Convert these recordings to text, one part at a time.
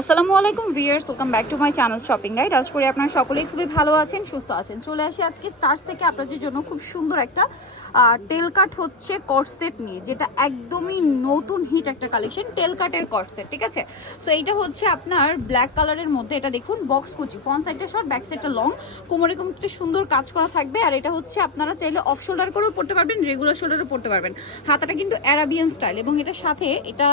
আসসালামু আলাইকুম viewers, welcome back to my channel shopping guide. আজ করে আপনারা সকলেই খুবই ভালো আছেন, সুস্থ আছেন। চলে আসি আজকে স্টার্স থেকে আপনাদের জন্য খুব সুন্দর একটা টেল কাট হচ্ছে কর্সেট নিয়ে, যেটা একদমই নতুন হিট একটা কালেকশন, টেল কাটের কর্সেট। ঠিক আছে, সো এইটা হচ্ছে আপনার ব্ল্যাক কালারের মধ্যে। এটা দেখুন বক্স কুচি, ফ্রন্ট সাইডটা শর্ট, ব্যাক সাইডটা লং, কোমরে একটু সুন্দর কাজ করা থাকবে। আর এটা হচ্ছে আপনারা চাইলে অফ শোল্ডার করেও পড়তে পারবেন, রেগুলার শোল্ডারও পড়তে পারবেন। হাতাটা কিন্তু অ্যারাবিয়ান স্টাইল, এবং এটার সাথে এটা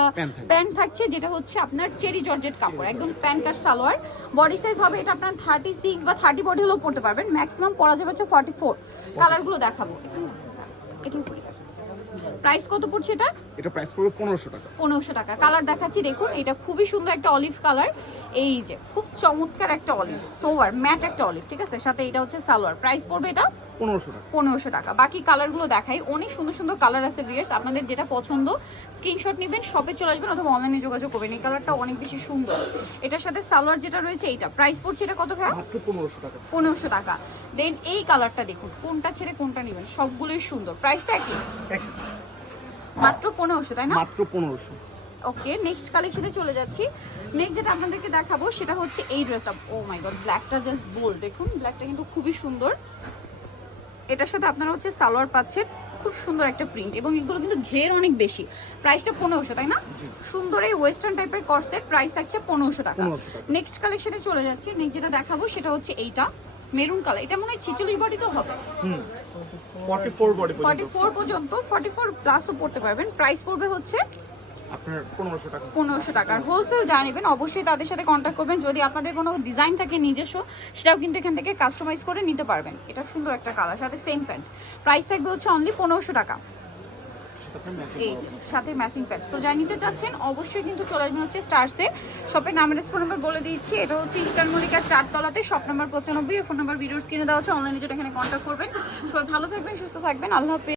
প্যান্ট থাকছে, যেটা হচ্ছে আপনার চেরি জর্জেট কাপড়, একদম প্যান্ট কাট সালোয়ার। বডি সাইজ হবে এটা আপনার 36 বা 30 বডি হলেও পড়তে পারবেন, ম্যাক্সিমাম পরা যাবে হচ্ছে 44। কালারগুলো দেখাবো। প্রাইস কত পড়ছে এটা? এটা প্রাইস পড়বে 1500 টাকা। 1500 টাকা। কালার দেখাচ্ছি, দেখুন এটা খুবই সুন্দর একটা অলিভ কালার। এই যে খুব চমৎকার একটা অলিভ, সোভার ম্যাট একটা অলিভ। ঠিক আছে, সাথে এটা হচ্ছে সালোয়ার। প্রাইস পড়বে এটা 1500 টাকা। 1500 টাকা। বাকি কালারগুলো দেখাই, অনেক সুন্দর সুন্দর কালার আছে ভিউয়ার্স। আপনাদের যেটা পছন্দ স্ক্রিনশট নেবেন, শপে চলে আসবেন অথবা অনলাইনে যোগাযোগ করবেন। এই কালারটা অনেক বেশি সুন্দর। এটার সাথে সালোয়ার যেটা রয়েছে এইটা প্রাইস পড়ছে এটা কত ভাই? মাত্র 1500 টাকা। 1500 টাকা। দেন এই কালারটা দেখুন, কোনটা ছেড়ে কোনটা নেবেন, সবগুলোই সুন্দর। প্রাইসটা কি? মাত্র 1500, তাই না? মাত্র 1500। ওকে, নেক্সট কালেকশনে চলে যাচ্ছি। নেক্সট যেটা আপনাদেরকে দেখাবো সেটা হচ্ছে এই ড্রেসটা। ও মাই গড, ব্ল্যাকটা জাস্ট বোল্ড। দেখুন ব্ল্যাকটা কিন্তু খুবই সুন্দর। এটার সাথে আপনারা হচ্ছে সালোয়ার পাচ্ছেন, খুব সুন্দর একটা প্রিন্ট, এবং এগুলো কিন্তু ঘের অনেক বেশি। প্রাইসটা 1500, তাই না? সুন্দর এই ওয়েস্টার্ন টাইপের কর্সেট, প্রাইস থাকছে 1500 টাকা। নেক্সট কালেকশনে চলে যাচ্ছি। নেক্সট যেটা দেখাবো সেটা হচ্ছে এইটা মেরুন কালার। এটা মনে হয় 46 বডি তো হবে। 44 বডি পর্যন্ত। 44 পর্যন্ত, 44 প্লাসও পড়তে পারবেন। প্রাইস পড়বে হচ্ছে আপনার 1500 টাকা। 1500 টাকার। হোলসেল যা নেবেন অবশ্যই তাদের সাথে কন্ট্যাক্ট করবেন। যদি আপনাদের কোনো ডিজাইন থাকে নিজস্ব, সেটাও কিন্তু এখান থেকে কাস্টমাইজ করে নিতে পারবেন। এটা সুন্দর একটা কালার, সাথে সেম প্যান্ট। প্রাইস থাকবে হচ্ছে অনলি 1500 টাকা। এই যে সাথে ম্যাচিং প্যান্ট। তো যাই নিতে চাচ্ছেন অবশ্যই কিন্তু চলে আসবেন হচ্ছে স্টারসে। শপের নাম ফোন নাম্বার বলে দিচ্ছি। এটা হচ্ছে ইস্টার্ন মল্লিকার 4 তলাতে, শপ নাম্বার 95। এর ফোন নাম্বার ভিডিওস কিনে দেওয়া হচ্ছে, অনলাইনে যেটা এখানে কন্ট্যাক্ট করবেন। সবাই ভালো থাকবেন, সুস্থ থাকবেন, আল্লাহ হাফেজ।